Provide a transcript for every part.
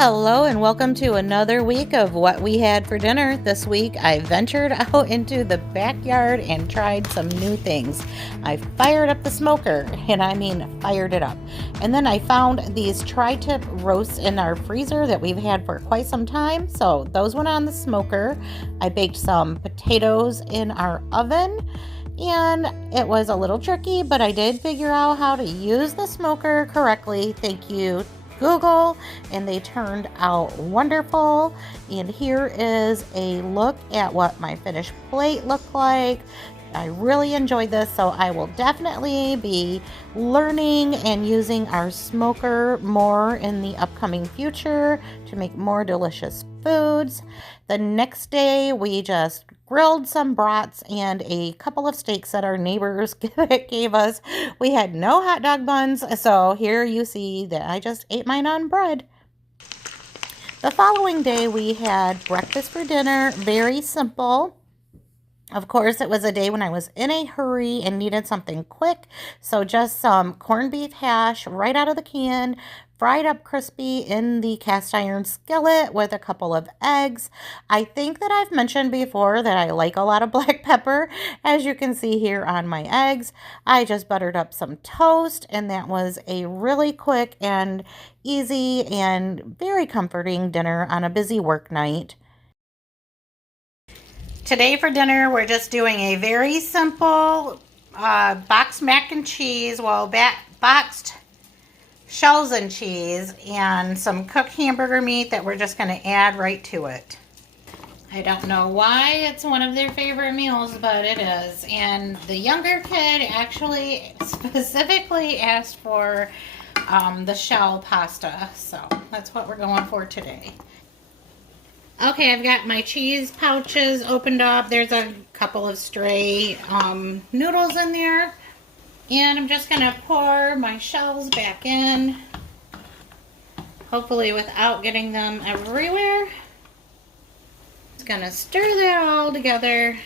Hello and welcome to another week of what we had for dinner. This week I ventured out into the backyard and tried some new things. I fired up the smoker, and I mean fired it up. And then I found these tri-tip roasts in our freezer that we've had for quite some time. So those went on the smoker. I baked some potatoes in our oven. And it was a little tricky, but I did figure out how to use the smoker correctly. Thank you, Google, and they turned out wonderful. And here is a look at what my finished plate looked like. I really enjoyed this, so I will definitely be learning and using our smoker more in the upcoming future to make more delicious foods. The next day, we just grilled some brats and a couple of steaks that our neighbors gave us. We had no hot dog buns, so here you see that I just ate mine on bread. The following day, we had breakfast for dinner, very simple. Of course, it was a day when I was in a hurry and needed something quick, so just some corned beef hash right out of the can, fried up crispy in the cast iron skillet with a couple of eggs. I think that I've mentioned before that I like a lot of black pepper, as you can see here on my eggs. I just buttered up some toast, and that was a really quick and easy and very comforting dinner on a busy work night. Today for dinner, we're just doing a very simple boxed mac and cheese, boxed shells and cheese, and some cooked hamburger meat that we're just going to add right to it. I don't know why it's one of their favorite meals, but it is. And the younger kid actually specifically asked for the shell pasta, so that's what we're going for today. Okay, I've got my cheese pouches opened up. There's a couple of stray noodles in there. And I'm just going to pour my shells back in. Hopefully without getting them everywhere. Just going to stir that all together.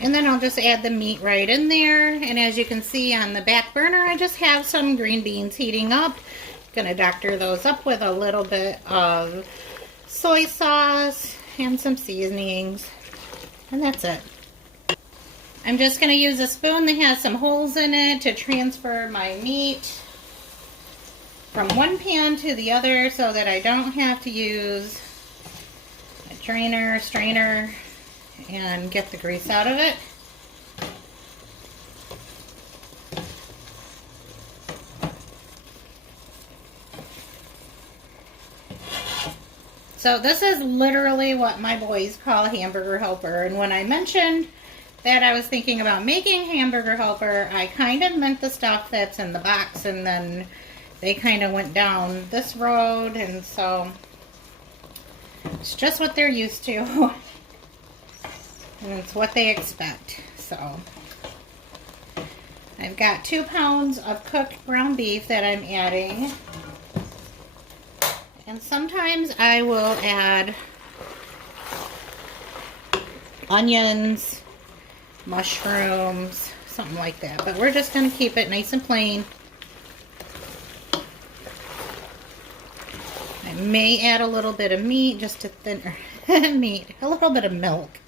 And then I'll just add the meat right in there. And as you can see on the back burner, I just have some green beans heating up. Gonna doctor those up with a little bit of soy sauce and some seasonings, and that's it. I'm just gonna use a spoon that has some holes in it to transfer my meat from one pan to the other so that I don't have to use a strainer, and get the grease out of it. So this is literally what my boys call hamburger helper. And when I mentioned that I was thinking about making hamburger helper, I kind of meant the stuff that's in the box, and then they kind of went down this road, and so it's just what they're used to. And it's what they expect. So I've got 2 pounds of cooked ground beef that I'm adding. And sometimes I will add onions, mushrooms, something like that. But we're just going to keep it nice and plain. I may add a little bit of meat, just to thinner meat, a little bit of milk.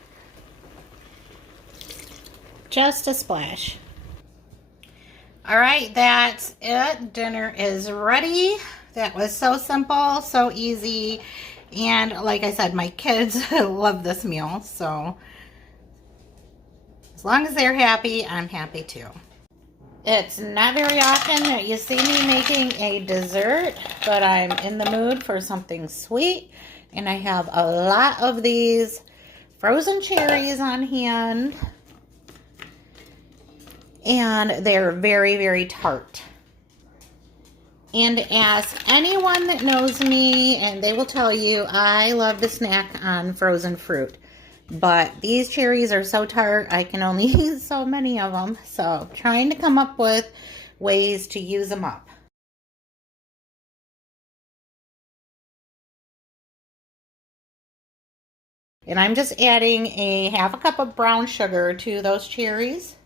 Just a splash. All right, that's it. Dinner is ready. That was so simple, so easy, and like I said, my kids love this meal, so as long as they're happy, I'm happy too. It's not very often that you see me making a dessert, but I'm in the mood for something sweet, and I have a lot of these frozen cherries on hand, and they're very, very tart. And ask anyone that knows me, and they will tell you I love to snack on frozen fruit. But these cherries are so tart, I can only use so many of them. So trying to come up with ways to use them up. And I'm just adding a half a cup of brown sugar to those cherries.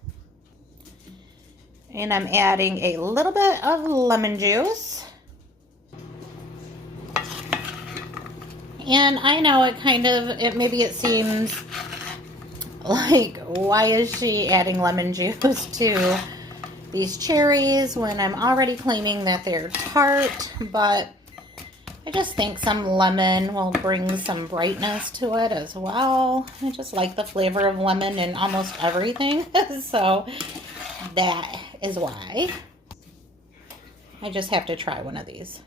And I'm adding a little bit of lemon juice. And I know maybe it seems like, why is she adding lemon juice to these cherries when I'm already claiming that they're tart? But I just think some lemon will bring some brightness to it as well. I just like the flavor of lemon in almost everything. So that is why. I just have to try one of these.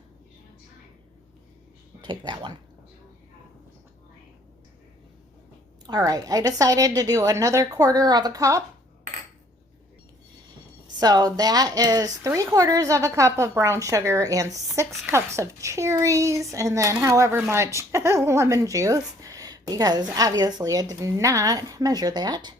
Take that one. All right, I decided to do another 1/4 cup. So that is 3/4 cup of brown sugar and 6 cups of cherries, and then however much lemon juice, because obviously I did not measure that.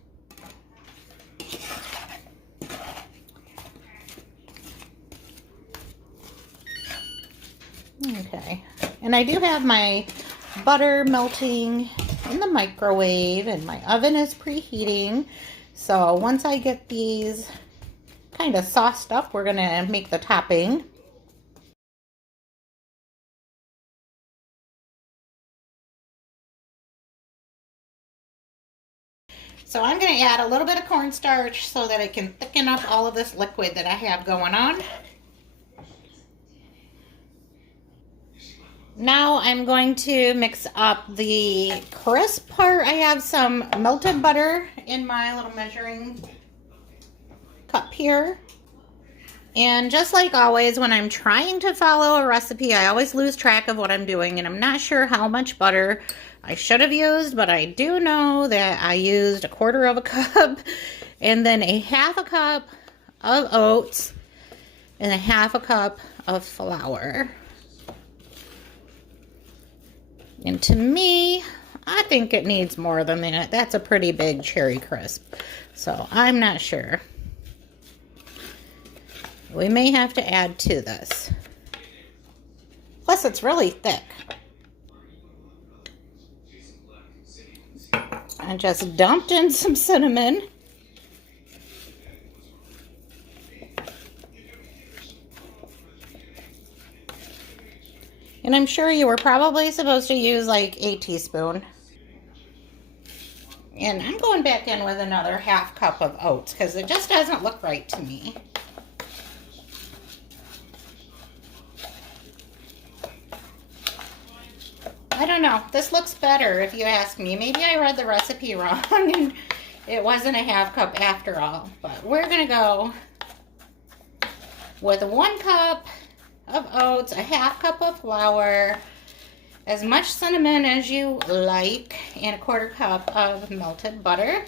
Okay, and I do have my butter melting in the microwave, and my oven is preheating. So once I get these kind of sauced up, we're gonna make the topping. So I'm gonna add a little bit of cornstarch so that I can thicken up all of this liquid that I have going on. Now I'm going to mix up the crisp part. I have some melted butter in my little measuring cup here. And just like always, when I'm trying to follow a recipe, I always lose track of what I'm doing, and I'm not sure how much butter I should have used, but I do know that I used 1/4 cup and then a 1/2 cup of oats and a 1/2 cup of flour. And to me, I think it needs more than that. That's a pretty big cherry crisp, so I'm not sure. We may have to add to this. Plus, it's really thick. I just dumped in some cinnamon. And I'm sure you were probably supposed to use like a teaspoon. And I'm going back in with another 1/2 cup of oats because it just doesn't look right to me. I don't know. This looks better if you ask me. Maybe I read the recipe wrong and it wasn't a 1/2 cup after all. But we're going to go with 1 cup of oats, a 1/2 cup of flour, as much cinnamon as you like, and a 1/4 cup of melted butter.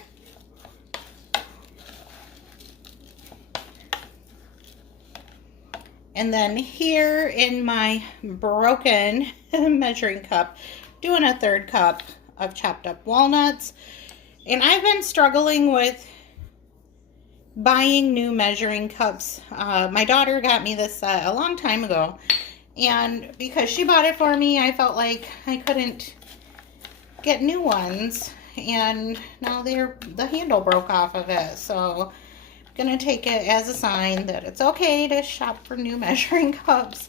And then here in my broken measuring cup, doing a 1/3 cup of chopped up walnuts. And I've been struggling with buying new measuring cups. My daughter got me this a long time ago. And because she bought it for me, I felt like I couldn't get new ones. And now the handle broke off of it. So I'm going to take it as a sign that it's okay to shop for new measuring cups.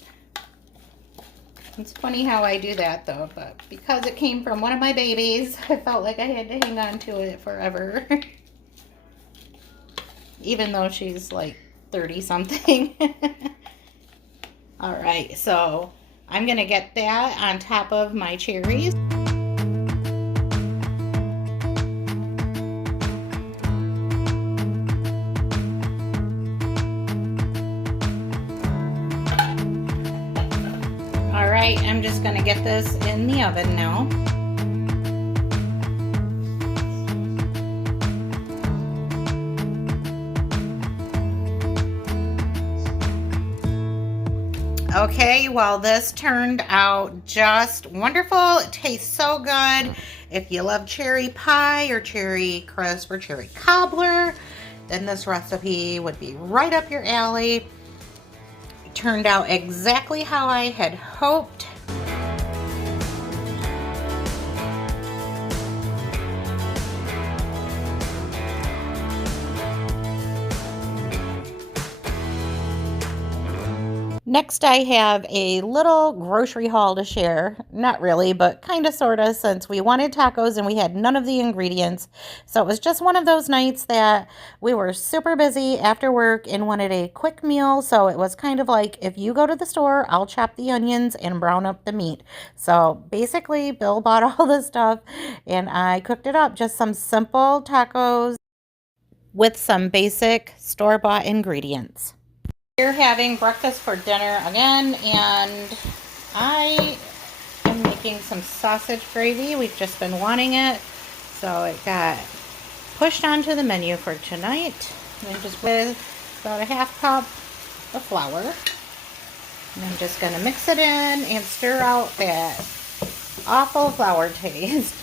It's funny how I do that though, but because it came from one of my babies, I felt like I had to hang on to it forever. Even though she's like 30 something. All right, so I'm gonna get that on top of my cherries. All right, I'm just gonna get this in the oven now. Okay, well, this turned out just wonderful. It tastes so good. If you love cherry pie or cherry crisp or cherry cobbler, then this recipe would be right up your alley. It turned out exactly how I had hoped. Next, I have a little grocery haul to share. Not really, but kind of, sort of, since we wanted tacos and we had none of the ingredients. So it was just one of those nights that we were super busy after work and wanted a quick meal. So it was kind of like, if you go to the store, I'll chop the onions and brown up the meat. So basically, Bill bought all the stuff and I cooked it up. Just some simple tacos with some basic store-bought ingredients. We're having breakfast for dinner again, and I am making some sausage gravy. We've just been wanting it, so it got pushed onto the menu for tonight. And just with about a half cup of flour. And I'm just going to mix it in and stir out that awful flour taste.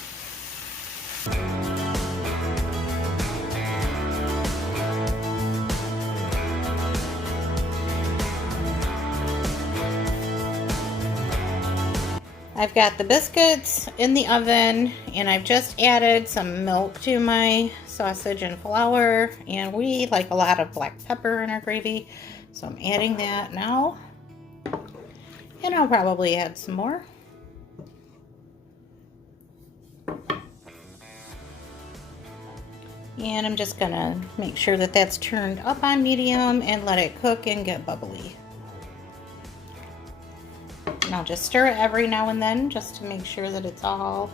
I've got the biscuits in the oven, and I've just added some milk to my sausage and flour, and we like a lot of black pepper in our gravy, so I'm adding that now, and I'll probably add some more. And I'm just gonna make sure that that's turned up on medium and let it cook and get bubbly. And I'll just stir it every now and then just to make sure that it's all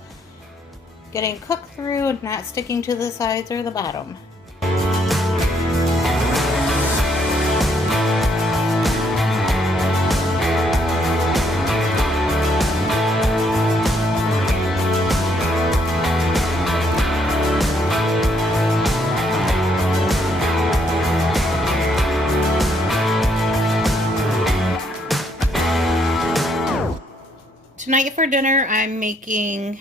getting cooked through and not sticking to the sides or the bottom. Tonight for dinner, I'm making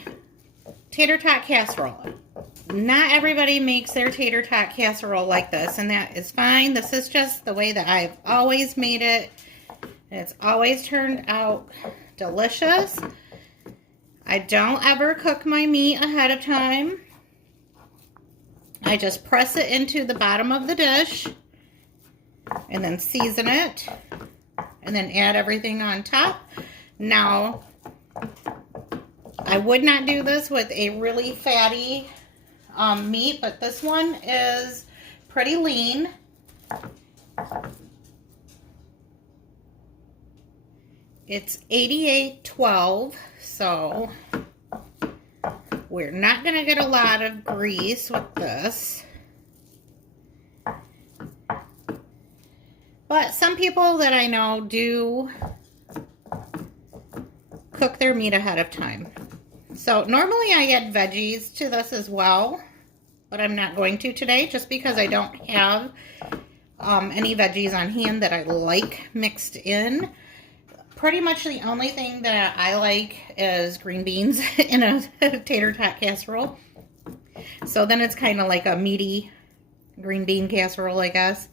tater tot casserole. Not everybody makes their tater tot casserole like this, and that is fine. This is just the way that I've always made it. It's always turned out delicious. I don't ever cook my meat ahead of time. I just press it into the bottom of the dish and then season it and then add everything on top. Now, I would not do this with a really fatty meat, but this one is pretty lean. It's 88.12, so we're not going to get a lot of grease with this. But some people that I know do cook their meat ahead of time. So normally I add veggies to this as well, but I'm not going to today just because I don't have any veggies on hand that I like mixed in. Pretty much the only thing that I like is green beans in a tater tot casserole. So then it's kind of like a meaty green bean casserole, I guess.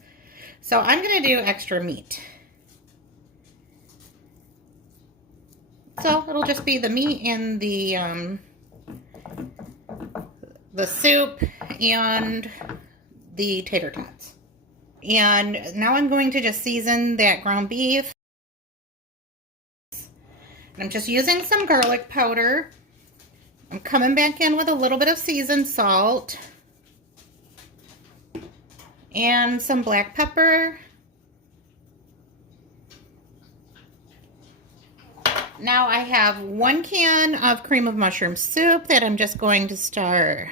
So I'm going to do extra meat. So it'll just be the meat and the soup and the tater tots. And now I'm going to just season that ground beef. And I'm just using some garlic powder. I'm coming back in with a little bit of seasoned salt and some black pepper. Now I have 1 can of cream of mushroom soup that I'm just going to start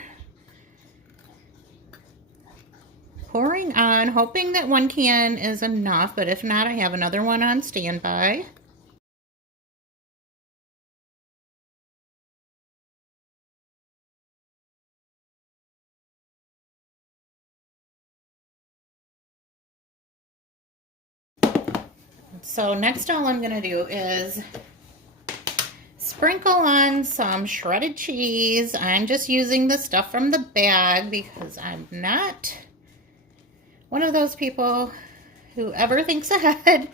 pouring on, hoping that 1 can is enough, but if not, I have another one on standby. So next all I'm going to do is sprinkle on some shredded cheese. I'm just using the stuff from the bag because I'm not one of those people who ever thinks ahead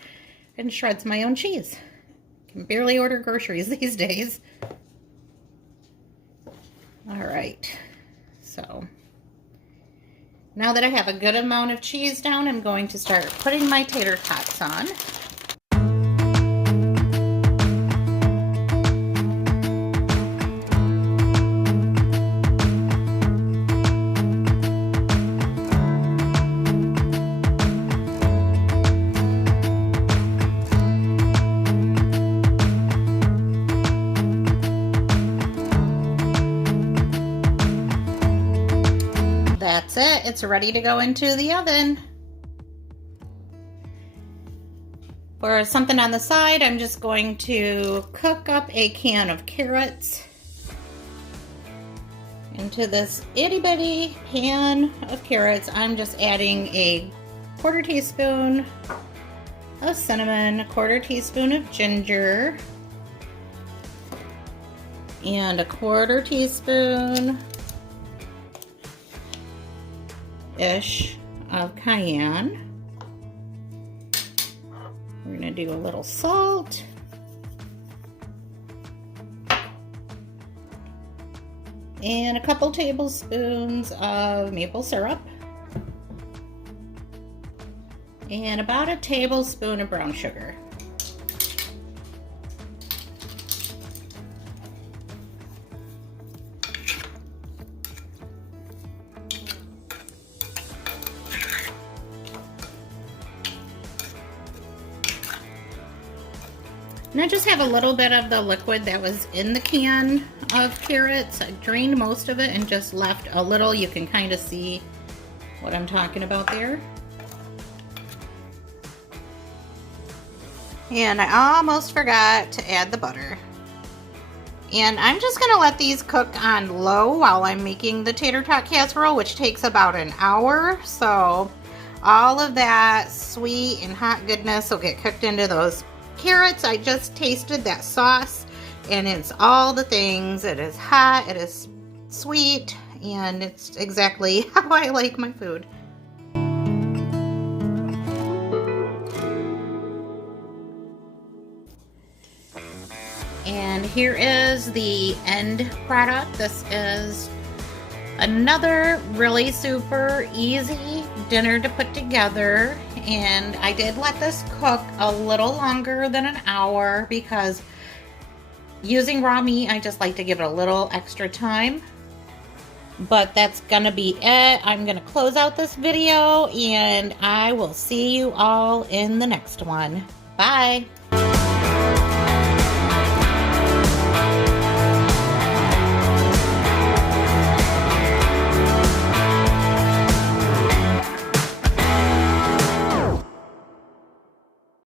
and shreds my own cheese. Can barely order groceries these days. All right, so now that I have a good amount of cheese down, I'm going to start putting my tater tots on. that's it. It's ready to go into the oven. For something on the side, I'm just going to cook up a can of carrots into this itty bitty pan of carrots. I'm just adding a 1/4 teaspoon of cinnamon, 1/4 teaspoon of ginger, and a 1/4 teaspoon ish of cayenne. We're going to do a little salt. And a couple tablespoons of maple syrup. And about a tablespoon of brown sugar. And I just have a little bit of the liquid that was in the can of carrots. I drained most of it and just left a little. You can kind of see what I'm talking about there. And I almost forgot to add the butter. And I'm just gonna let these cook on low while I'm making the tater tot casserole, which takes about an hour. So all of that sweet and hot goodness will get cooked into those carrots. I just tasted that sauce and it's all the things. It is hot, it is sweet, and it's exactly how I like my food. And here is the end product. This is another really super easy dinner to put together. And I did let this cook a little longer than an hour because using raw meat, I just like to give it a little extra time. But that's gonna be it. I'm gonna close out this video and I will see you all in the next one. Bye.